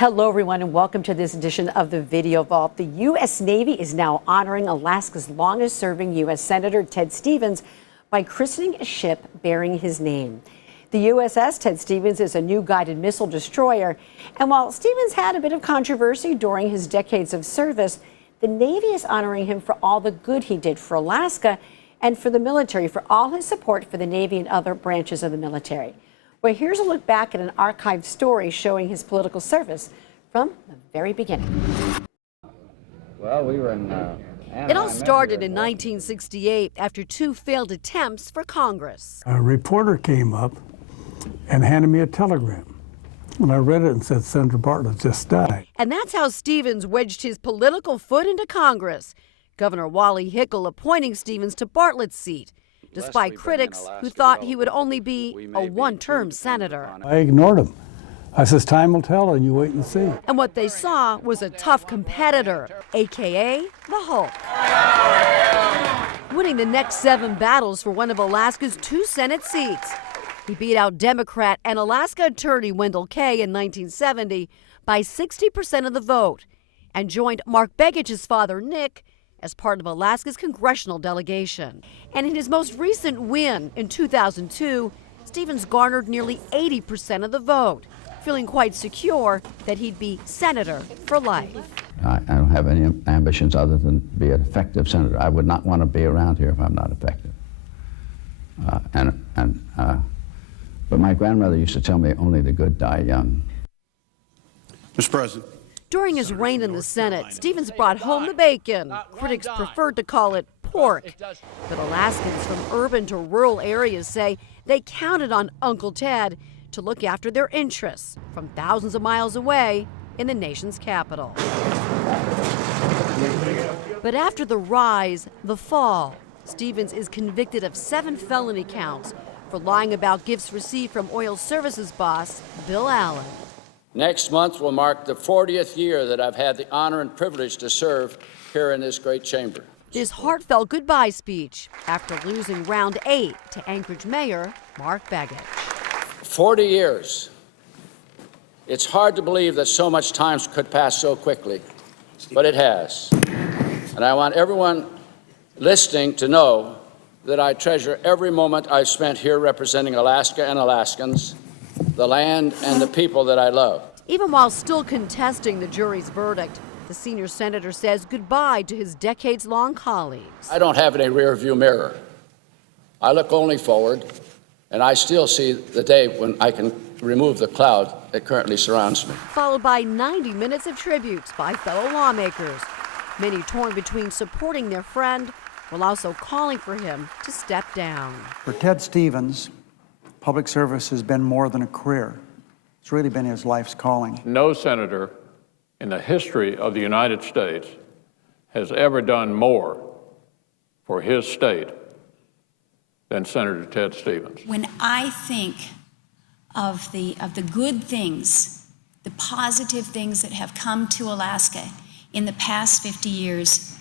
Hello, everyone, and welcome to this edition of the Video Vault. The U.S. Navy is now honoring Alaska's longest-serving U.S. Senator Ted Stevens by christening a ship bearing his name. The USS Ted Stevens is a new guided missile destroyer, and while Stevens had a bit of controversy during his decades of service, the Navy is honoring him for all the good he did for Alaska and for the military, for all his support for the Navy and other branches of the military. Well, here's a look back at an archived story showing his political service from the very beginning. Well, we were in... It all started in 1968 after two failed attempts for Congress. A reporter came up and handed me a telegram. And I read it and said, Senator Bartlett just died. And that's how Stevens wedged his political foot into Congress. Governor Wally Hickel appointing Stevens to Bartlett's seat, despite critics who thought he would only be a one-term senator. I ignored him. I says, time will tell, and you wait and see. And what they saw was a tough competitor, a.k.a. the Hulk. Winning the next 7 battles for one of Alaska's 2 Senate seats. He beat out Democrat and Alaska Attorney Wendell Kay in 1970 by 60% of the vote and joined Mark Begich's father, Nick, as part of Alaska's congressional delegation. And in his most recent win in 2002, Stevens garnered nearly 80% of the vote, feeling quite secure that he'd be senator for life. I don't have any ambitions other than be an effective senator. I would not want to be around here if I'm not effective. But my grandmother used to tell me only the good die young. Mr. President. During his reign in the Senate, Stevens brought home the bacon. Critics preferred to call it pork. But Alaskans from urban to rural areas say they counted on Uncle Ted to look after their interests from thousands of miles away in the nation's capital. But after the rise, the fall, Stevens is convicted of 7 felony counts for lying about gifts received from oil services boss Bill Allen. Next month will mark the 40th year that I've had the honor and privilege to serve here in this great chamber. His heartfelt goodbye speech after losing round 8 to Anchorage Mayor Mark Begich. 40 years. It's hard to believe that so much time could pass so quickly, but it has. And I want everyone listening to know that I treasure every moment I've spent here representing Alaska and Alaskans, the land and the people that I love. Even while still contesting the jury's verdict, the senior senator says goodbye to his decades-long colleagues. I don't have any rear-view mirror. I look only forward, and I still see the day when I can remove the cloud that currently surrounds me. Followed by 90 minutes of tributes by fellow lawmakers, many torn between supporting their friend while also calling for him to step down. For Ted Stevens, public service has been more than a career. It's really been his life's calling. No senator in the history of the United States has ever done more for his state than Senator Ted Stevens. When I think of the good things, the positive things that have come to Alaska in the past 50 years,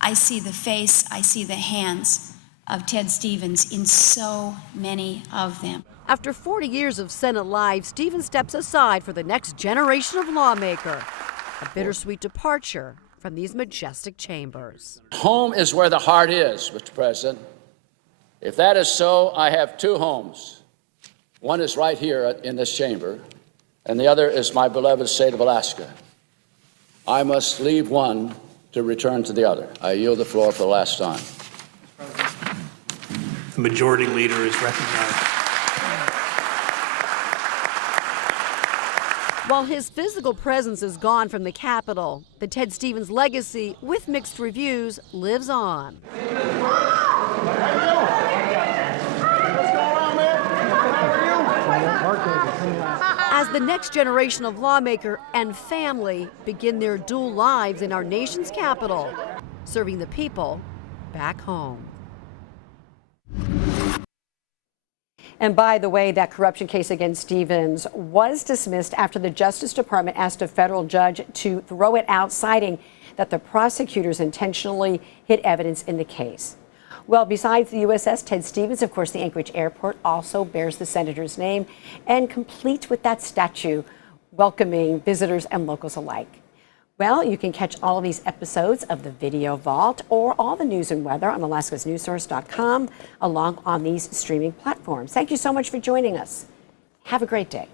I see the face, I see the hands of Ted Stevens in so many of them. After 40 years of Senate life, Stevens steps aside for the next generation of lawmaker. A bittersweet departure from these majestic chambers. Home is where the heart is, Mr. President. If that is so, I have 2 homes. One is right here in this chamber, and the other is my beloved state of Alaska. I must leave one to return to the other. I yield the floor for the last time. The majority leader is recognized. While his physical presence is gone from the Capitol, the Ted Stevens legacy, with mixed reviews, lives on. As the next generation of lawmaker and family begin their dual lives in our nation's capital, serving the people back home. And by the way, that corruption case against Stevens was dismissed after the Justice Department asked a federal judge to throw it out, citing that the prosecutors intentionally hid evidence in the case. Well, besides the USS Ted Stevens, of course, the Anchorage airport also bears the senator's name, and complete with that statue welcoming visitors and locals alike. Well, you can catch all of these episodes of the Video Vault or all the news and weather on alaskasnewssource.com along on these streaming platforms. Thank you so much for joining us. Have a great day.